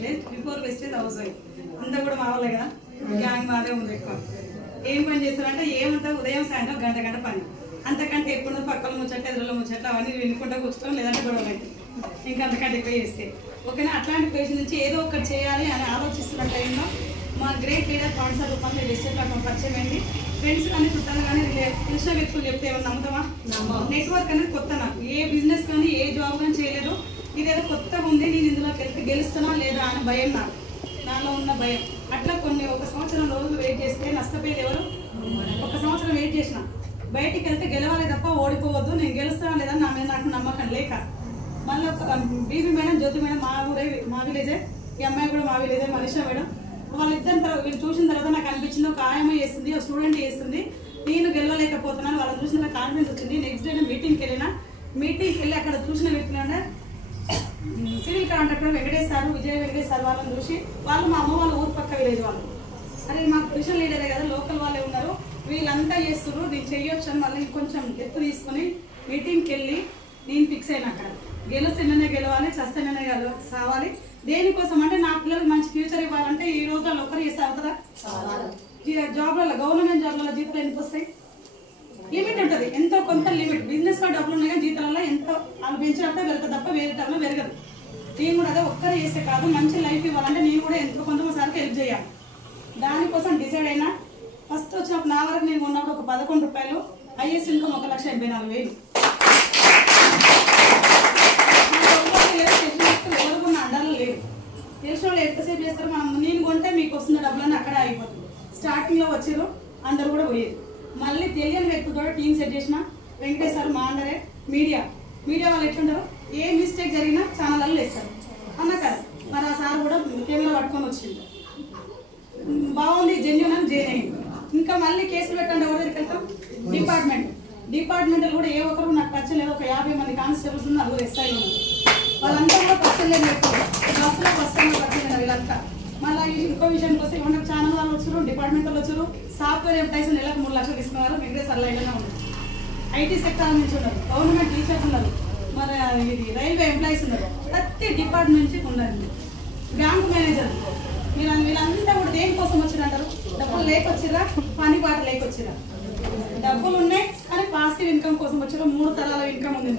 Village before Vestige house wife అంతా కూడా మా వాళ్ళే కదా గ్యాంగ్ మాదే ఉంది ఎక్కువ ఏం పని చేస్తారంటే ఏమంతా ఉదయం సాయంత్రం గంట పని అంతకంటే ఎప్పుడు పక్కల ముచ్చట్లు ఎదురులో ముచ్చట్లు అవన్నీ వినుకుంటా కూర్చోవడం లేదంటే గొడవలు అయితే ఇంకా అంతకంటే ఎక్కువ చేస్తే ఓకేనా అట్లాంటి ప్లేస్ నుంచి ఏదో ఒకటి చేయాలి అని ఆలోచిస్తున్న టైంలో మా గ్రేట్ లీడర్ కాన్సర్ రూపంలో వెస్టేజ్ ప్లాట్ఫామ్ పరిచయం అయింది ఫ్రెండ్స్ కానీ చుట్టాలు కానీ తెలిసిన వ్యక్తులు చెప్తే ఏమన్నా నమ్ముతామా నెట్వర్క్ అనేది కొత్త నాకు ఏ బిజినెస్ కానీ ఏ జాబ్ కానీ చేయలేదు ఇదేదో కొత్తగా ఉంది నేను ఇందులోకి వెళ్తే గెలుస్తున్నా లేదా అని భయం నాకు నాలో ఉన్న భయం అట్లా ఒక సంవత్సరం రోజులు వెయిట్ చేస్తే నష్టపోయేది ఎవరు ఒక సంవత్సరం వెయిట్ చేసిన బయటికి వెళ్తే గెలవాలి తప్ప ఓడిపోవద్దు నేను గెలుస్తాను లేదా నా మీద నాకు నమ్మకం లేక మళ్ళీ బీబీ మేడం జ్యోతి మేడం మా విలేజే ఈ అమ్మాయి కూడా మా విలేజే మనీషా మేడం వాళ్ళిద్దరి తర్వాత వీళ్ళు చూసిన తర్వాత నాకు అనిపించింది ఒక ఆయమ్మ చేస్తుంది ఒక స్టూడెంట్ చేస్తుంది నేను గెలవలేకపోతున్నాను వాళ్ళని చూసిన కాన్ఫిడెన్స్ వచ్చింది నెక్స్ట్ డే మీటింగ్కి వెళ్ళి అక్కడ చూసిన వ్యక్తులు సివిల్ కాంట్రాక్టర్ వెంకటేష్ సార్ విజయ వెంకటేష్ సార్ వాళ్ళని చూసి వాళ్ళు మా అమ్మ వాళ్ళ ఊరు పక్క విలేజ్ వాళ్ళు అరే మాకు పొజిషన్ లీడరే కదా లోకల్ వాళ్ళే ఉన్నారు వీళ్ళంతా చేస్తున్నారు నేను చెయ్యొచ్చు అని మళ్ళీ కొంచెం ఎత్తు తీసుకొని మీటింగ్కి వెళ్ళి నేను ఫిక్స్ అయినా అక్కడ గెలుస్తేనే గెలవాలి చస్తేనే సావాలి దేనికోసం అంటే నా పిల్లలకు మంచి ఫ్యూచర్ ఇవ్వాలంటే ఈ రోజుల్లో ఒకరు చేస్తే అవుతుందా జాబ్లలో గవర్నమెంట్ జాబ్లలో జీతాలు ఎంత వస్తాయి లిమిట్ ఉంటుంది ఎంతో కొంత లిమిట్ బిజినెస్ లో డబ్బులు ఉన్నాయి కానీ జీతాలలో ఎంతో వాళ్ళు పెంచినప్పుడే వెళ్తుంది తప్ప వేరే టైంలో పెరగదు నేను కూడా అదే ఒక్కరు చేస్తే కాదు మంచి లైఫ్ ఇవ్వాలంటే నేను కూడా ఎంతో కొంతసారికి హెల్ప్ చేయాలి దానికోసం డిసైడ్ అయినా ఫస్ట్ వచ్చినప్పుడు నా వరకు నేను ఉన్నప్పుడు ఒక 11 రూపాయలు హైయెస్ట్ ఇన్కమ్ 1,84,000 ఎవరుకున్న అండాలు లేవు తెలిసిన వాళ్ళు ఎంతసేపు చేస్తారు మనం నేను కొంటే మీకు వస్తున్న డబ్బులన్నీ అక్కడే అయిపోతుంది స్టార్టింగ్ లో వచ్చారు అందరు కూడా పోయేది మళ్ళీ తెలియని వ్యక్తితో టీం సెట్ చేసిన వెంకటేష్ సార్ మా అండరే మీడియా వాళ్ళు ఎట్లుంటారు ఏ మిస్టేక్ జరిగినా ఛానల్లో వేస్తారు అన్న కదా మరి ఆ సార్ కూడా కెమెరా పట్టుకొని వచ్చింది బాగుంది జెన్యున్ అని జైన్ అయింది ఇంకా మళ్ళీ కేసులు పెట్టండి ఎవరి దగ్గరికి వెళ్తాం డిపార్ట్మెంటల్ కూడా ఏ ఒక్కరు నాకు పరిచయం లేదు ఒక 50 మంది కానిస్టేబుల్స్ ఉన్నారు నలుగురు ఎస్ఐలు ఉన్నారు వాళ్ళంతా కూడా పరిచయం లేదు బస్సులో ఫస్ట్ టైం పరిచయం లేదు వీళ్ళంతా మళ్ళీ ఇంకో విషయానికి వస్తే ఏమన్నా ఛానల్ వాళ్ళు వచ్చారు డిపార్ట్మెంటల్ వచ్చారు సాఫ్ట్వేర్ ఎంప్లాయీస్ నెలకు 3 లక్షలు తీసుకున్నారు మిగతా సర్లైనా ఉన్నారు ఐటీ సెక్టర్ నుంచి ఉన్నారు గవర్నమెంట్ టీచర్స్ ఉన్నారు మరి ఇది రైల్వే ఎంప్లాయీస్ ఉన్నారు ప్రతి డిపార్ట్మెంట్ నుంచి ఉన్నారు బ్యాంకు మేనేజర్ వీళ్ళంతా కూడా దేనికోసం వచ్చిరంటారు డబ్బులు లేకొచ్చిరా పని పాట లేకొచ్చిరా డబ్బులు ఉన్నాయి కానీ పాసిటివ్ ఇన్కమ్ కోసం వచ్చారు 3 తరాల ఇన్కమ్ ఉంది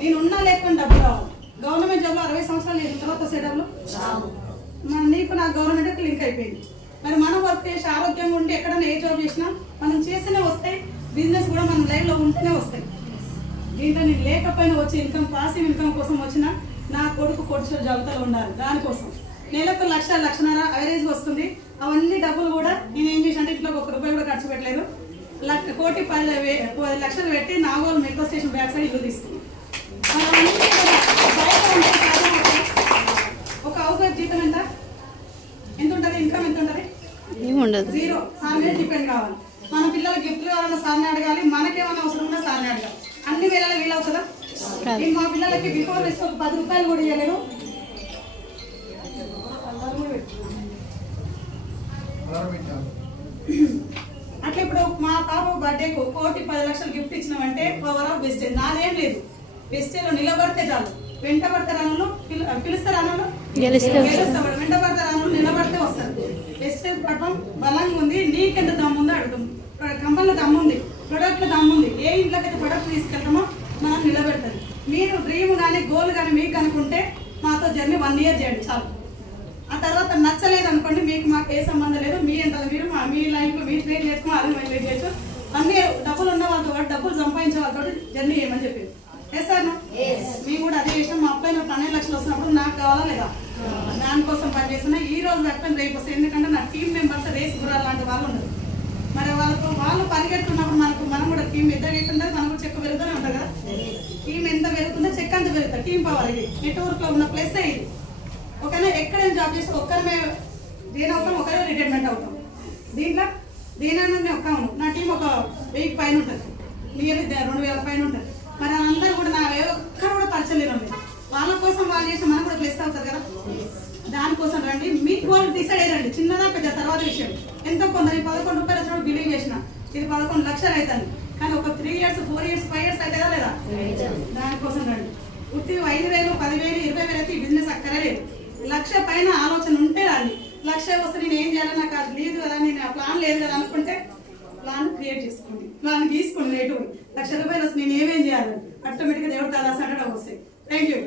నేను ఉన్నా లేకుండా డబ్బులు రావు గవర్నమెంట్ జాబ్లో 60 సంవత్సరాలు లేదు తర్వాత వస్తే డబ్బులు నీకు నాకు గవర్నమెంట్ లింక్ అయిపోయింది మరి మనం వర్క్ చేసి ఆరోగ్యంగా ఉండి ఎక్కడైనా ఏ జాబ్ చేసినా మనం చేస్తేనే వస్తాయి బిజినెస్ కూడా మనం లైఫ్లో ఉంటేనే వస్తాయి దీంట్లో నేను లేకపోయినా వచ్చే ఇన్కమ్ పాసివ్ ఇన్కమ్ కోసం వచ్చిన నా కొడుకు కోటీశ్వర జాబితాలో ఉండాలి దానికోసం నెలకు 1,00,000-1,50,000 అవరేజ్ వస్తుంది అవన్నీ డబ్బులు కూడా నేను ఏం చేసి అంటే ఇంట్లో 1 రూపాయి కూడా ఖర్చు పెట్టలేదు 1,10,10,00,000 పెట్టి Nagole metro station back side ఇల్లు తీసుకున్నాను ఒక హౌస్ వైఫ్ జీతం ఎంత ఉంటుంది ఇన్కమ్ ఎంత ఉంటుంది జీరో సార్ మీద డిపెండ్ కావాలి మన పిల్లలకి గిఫ్ట్లు కావాలన్నా సార్ని అడగాలి మనకేమైనా అవసరం ఉన్నా సార్ని అడగాలి అన్ని వేళలా వీలవుతుందా నేను మా పిల్లలకి బిఫోర్ వేస్తే ఒక 10 రూపాయలు కూడా ఇవ్వలేదు అట్లా ఇప్పుడు మా పాప బర్త్డేకు 1,10,00,000 గిఫ్ట్ ఇచ్చినామంటే పవర్ ఆఫ్ వెస్టేజ్ నాదేం లేదు వెస్టేజ్ లో నిలబడితే చాలు వెంట పడితే రాను పిలుస్తారు అన్నలు వెంట పడితే రాను నిలబడితే వస్తారు వెస్టేజ్ పట్టడం బలంగా ఉంది నీకెంత దమ్ముందో అడుగుతాం కంపెనీలో దమ్ముంది ప్రొడక్ట్లో దమ్ముంది ఏ ఇంట్లోకి అయితే ప్రొడక్ట్ తీసుకెళ్తామో మనం నిలబెడతారు మీరు డ్రీమ్ కానీ గోల్ కానీ మీకు అనుకుంటే మాతో జర్నీ 1 ఇయర్ చేయండి చాలు ఆ తర్వాత నచ్చలేదు అనుకోండి మీకు మాకు ఏ సంబంధం లేదు మీ ఎంత మీరు మీ లైఫ్ మీరు ట్రైన్ చేసుకోవాలి అది మేము ట్రైన్ చేయొచ్చు అన్ని డబ్బులు ఉన్న వాళ్ళతో డబ్బులు సంపాదించే వాళ్ళతో జర్నీ చేయమని చెప్పింది సార్ మేము కూడా అదే విషయం మా అబ్బాయి 12 లక్షలు వస్తున్నప్పుడు నాకు కావాలా లేదా దానికోసం పనిచేస్తున్నా ఈ రోజు ఎక్కడ రేపు వస్తాయి ఎందుకంటే నా టీం మెంబర్స్ రేస్ గురాలు లాంటి వాళ్ళు ఉండరు మరి వాళ్ళు పరిగెడుతున్నప్పుడు మనం కూడా టీం ఎంత పెరుగుతుందో మనం కూడా చెక్క పెరుగుతూనే ఉంటుంది కదా టీం ఎంత పెరుగుతుందో చెక్క అంత పెరుగుతుంది టీం పవర్ ఇది నెట్వర్క్ లో ఉన్న ప్లస్ ఇది ఓకేనా ఎక్కడైనా జాబ్ చేస్తే ఒక్కరిమే దేని అవుతాం ఒకరే రిటైర్మెంట్ అవుతాం దీంట్లో దేనైనా ఒక్క నా టీం ఒక 1000 పైన ఉంటుంది నియర్లీ 2,000 పైన ఉంటుంది మరి అందరూ కూడా నా ఒక్కరు కూడా పరిచయం లేదు వాళ్ళ కోసం వాళ్ళు చేసి మనం కూడా ప్లస్ అవుతుంది కదా దానికోసం రండి మీ గోల్ డిసైడ్ అయ్యండి చిన్నదా పెద్ద తర్వాత విషయం ఎంతో కొందరు 11 రూపాయలు వచ్చినప్పుడు బిలీవ్ చేసిన ఇది 11 లక్షలు అవుతుంది కానీ ఒక 3 years 4 years 5 years అవుతుందా లేదా దానికోసం రండి ఉత్తి 5,000 10,000 20,000 అయితే ఈ బిజినెస్ అక్కరే లేదు లక్ష పైన ఆలోచన ఉంటే రాండి. లక్ష వస్తే నేను ఏం చేయాలి, నాకు అది లేదు కదా, నేను ఆ ప్లాన్ లేదు కదా అనుకుంటే ప్లాన్ క్రియేట్ చేసుకోండి, ప్లాన్ గీసుకోండి. రేటు ₹1,00,000 వస్తే నేను ఏమేం చేయాలి, ఆటోమేటిక్గా దేవుడు దాదాపు వస్తాయి. Thank you.